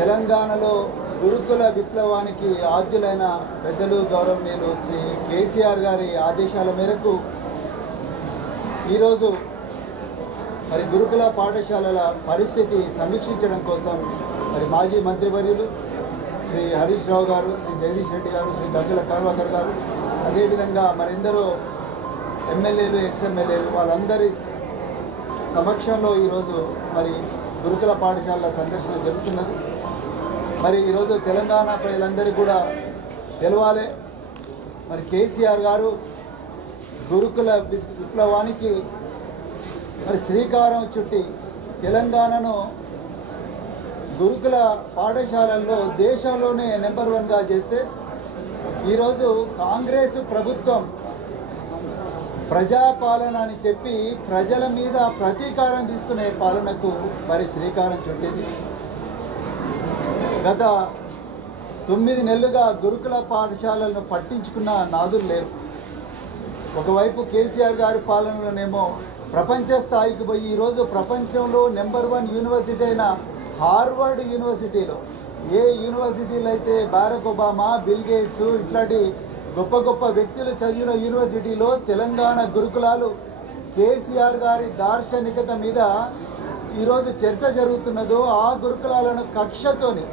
తెలంగాణలో గురుకుల విప్లవానికి ఆద్యులైన పెద్దలు గౌరవనీయులు శ్రీ కేసీఆర్ గారి ఆదేశాల మేరకు ఈరోజు మరి గురుకుల పాఠశాలల పరిస్థితి సమీక్షించడం కోసం మరి మాజీ మంత్రివర్యులు శ్రీ హరీష్ రావు గారు, శ్రీ జగదీష్ రెడ్డి గారు, శ్రీ గంగుల కరుణాకర్ గారు, అదేవిధంగా మరెందరో ఎమ్మెల్యేలు, ఎక్స్ఎమ్మెల్యేలు వాళ్ళందరి సమక్షంలో ఈరోజు మరి గురుకుల పాఠశాలల సందర్శన జరుగుతున్నది. మరి ఈరోజు తెలంగాణ ప్రజలందరికీ కూడా తెలవాలి, మరి కేసీఆర్ గారు గురుకుల విప్లవానికి మరి శ్రీకారం చుట్టి తెలంగాణను గురుకుల పాఠశాలల్లో దేశంలోనే నెంబర్ 1గా చేస్తే ఈరోజు కాంగ్రెస్ ప్రభుత్వం ప్రజాపాలన అని చెప్పి ప్రజల మీద ప్రతీకారం తీసుకునే పాలనకు మరి శ్రీకారం చుట్టింది. గత 9 నెలలుగా గురుకుల పాఠశాలలను పట్టించుకున్న నాదులు లేరు. ఒకవైపు కేసీఆర్ గారి పాలనలోనేమో ప్రపంచ స్థాయికి పోయి ఈరోజు ప్రపంచంలో నెంబర్ 1 యూనివర్సిటీ అయిన హార్వర్డ్ యూనివర్సిటీలో, ఏ యూనివర్సిటీలు అయితే బారక్ ఒబామా, బిల్ గేట్స్ ఇట్లాంటి గొప్ప గొప్ప వ్యక్తులు చదివిన యూనివర్సిటీలో తెలంగాణ గురుకులాలు కేసీఆర్ గారి దార్శనికత మీద ఈరోజు చర్చ జరుగుతున్నదో ఆ గురుకులాలను కక్షతోని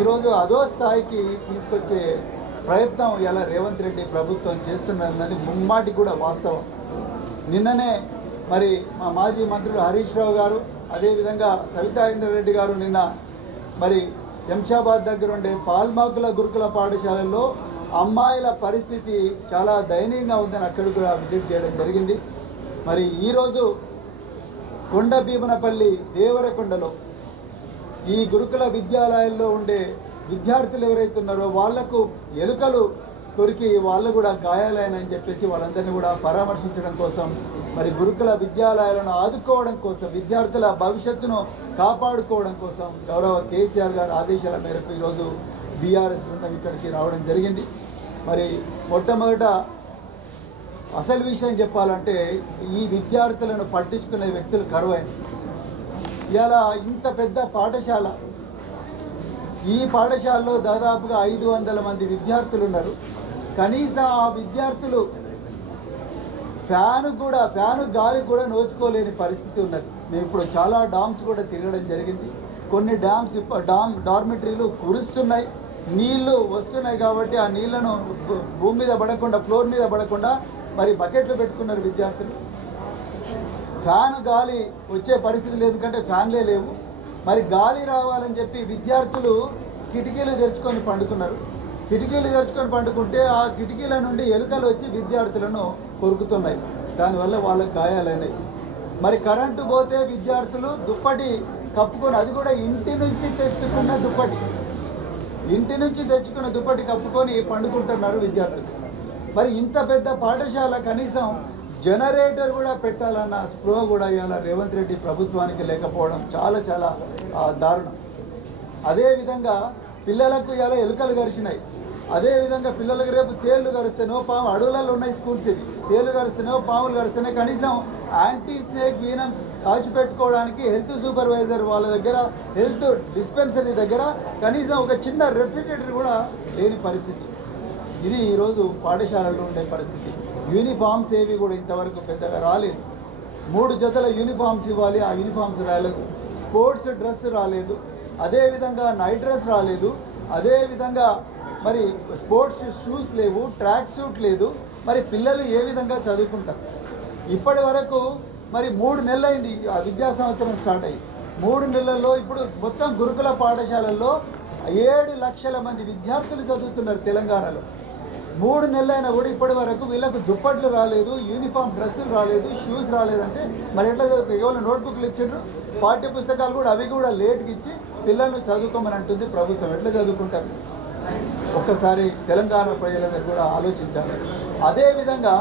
ఈరోజు అదో స్థాయికి తీసుకొచ్చే ప్రయత్నం ఇలా రేవంత్ రెడ్డి ప్రభుత్వం చేస్తున్నదని ముమ్మాటి కూడా వాస్తవం. నిన్ననే మరి మా మాజీ మంత్రులు హరీష్ రావు గారు, అదేవిధంగా సవితా ఇంద్రారెడ్డి గారు నిన్న మరి శంషాబాద్ దగ్గర ఉండే పాల్మాకుల గురుకుల పాఠశాలల్లో అమ్మాయిల పరిస్థితి చాలా దయనీయంగా ఉందని అక్కడ కూడా విజిట్ చేయడం జరిగింది. మరి ఈరోజు కొండ భీమనపల్లి దేవరకొండలో ఈ గురుకుల విద్యాలయాల్లో ఉండే విద్యార్థులు ఎవరైతే ఉన్నారో వాళ్లకు ఎలుకలు కొరికి వాళ్ళు కూడా గాయాలైనని చెప్పేసి వాళ్ళందరినీ కూడా పరామర్శించడం కోసం, మరి గురుకుల విద్యాలయాలను ఆదుకోవడం కోసం, విద్యార్థుల భవిష్యత్తును కాపాడుకోవడం కోసం గౌరవ కేసీఆర్ గారి ఆదేశాల మేరకు ఈరోజు బీఆర్ఎస్ బృందం ఇక్కడికి రావడం జరిగింది. మరి మొట్టమొదట అసలు విషయం చెప్పాలంటే ఈ విద్యార్థులను పట్టించుకునే వ్యక్తులు కరువైంది. ఇలా ఇంత పెద్ద పాఠశాల, ఈ పాఠశాలలో దాదాపుగా 500 మంది విద్యార్థులు ఉన్నారు. కనీసం ఆ విద్యార్థులు ఫ్యాను గాలి కూడా నోచుకోలేని పరిస్థితి ఉన్నది. మేము ఇప్పుడు చాలా డామ్స్ కూడా తిరగడం జరిగింది. కొన్ని డార్మిటరీలు కురుస్తున్నాయి, నీళ్లు వస్తున్నాయి కాబట్టి ఆ నీళ్లను భూమి మీద పడకుండా, ఫ్లోర్ మీద పడకుండా మరి బకెట్లు పెట్టుకున్నారు విద్యార్థులు. ఫ్యాన్ గాలి వచ్చే పరిస్థితి లేదు, ఎందుకంటే ఫ్యాన్లే లేవు. మరి గాలి రావాలని చెప్పి విద్యార్థులు కిటికీలు తెరుచుకొని పండుకున్నారు. కిటికీలు తెరుచుకొని పండుకుంటే ఆ కిటికీల నుండి ఎలుకలు వచ్చి విద్యార్థులను కొరుకుతున్నాయి. దానివల్ల వాళ్ళకి గాయాలైనాయి. మరి కరెంటు పోతే విద్యార్థులు దుప్పటి కప్పుకొని, అది కూడా ఇంటి నుంచి తెచ్చుకున్న దుప్పటి కప్పుకొని పండుకుంటున్నారు విద్యార్థులు. మరి ఇంత పెద్ద పాఠశాల కనీసం జనరేటర్ కూడా పెట్టాలన్న స్పృహ కూడా ఇవాళ రేవంత్ రెడ్డి ప్రభుత్వానికి లేకపోవడం చాలా చాలా దారుణం. అదేవిధంగా పిల్లలకు ఇలా ఎలుకలు గరిచినాయి. అదేవిధంగా పిల్లలకు రేపు తేళ్లు గరిస్తేనో, పాము అడవులలో ఉన్నాయి స్కూల్స్, ఇవి తేళ్లు గరిస్తేనో పాములు గరిస్తేనే కనీసం యాంటీ స్నేక్ వీనం దాచిపెట్టుకోవడానికి హెల్త్ సూపర్వైజర్ వాళ్ళ దగ్గర, హెల్త్ డిస్పెన్సరీ దగ్గర కనీసం ఒక చిన్న రెఫ్రిజిరేటర్ కూడా లేని పరిస్థితి. ఇది ఈరోజు పాఠశాలలో ఉండే పరిస్థితి. యూనిఫామ్స్ ఏవి కూడా ఇంతవరకు పెద్దగా రాలేదు. 3 జతల యూనిఫామ్స్ ఇవ్వాలి, ఆ యూనిఫామ్స్ రాలేదు. స్పోర్ట్స్ డ్రెస్ రాలేదు, అదేవిధంగా నైట్ డ్రెస్ రాలేదు, అదేవిధంగా మరి స్పోర్ట్స్ షూస్ లేవు, ట్రాక్ సూట్ లేదు. మరి పిల్లలు ఏ విధంగా చదువుకుంటారు? ఇప్పటి వరకు మరి 3 నెలలైంది ఆ విద్యా సంవత్సరం స్టార్ట్ అయ్యి. 3 నెలల్లో ఇప్పుడు మొత్తం గురుకుల పాఠశాలల్లో 7 లక్షల మంది విద్యార్థులు చదువుతున్నారు తెలంగాణలో. 3 నెలలైనా కూడా ఇప్పటి వరకు వీళ్ళకు దుప్పట్లు రాలేదు, యూనిఫామ్ డ్రెస్సులు రాలేదు, షూస్ రాలేదంటే మరి ఎట్లా కేవలం నోట్బుక్లు ఇచ్చిండ్రు, పాఠ్య పుస్తకాలు కూడా అవి కూడా లేట్కి ఇచ్చి పిల్లలను చదువుకోమని అంటుంది ప్రభుత్వం. ఎట్లా చదువుకుంటారు? ఒక్కసారి తెలంగాణ ప్రజలందరూ కూడా ఆలోచించాలి. అదేవిధంగా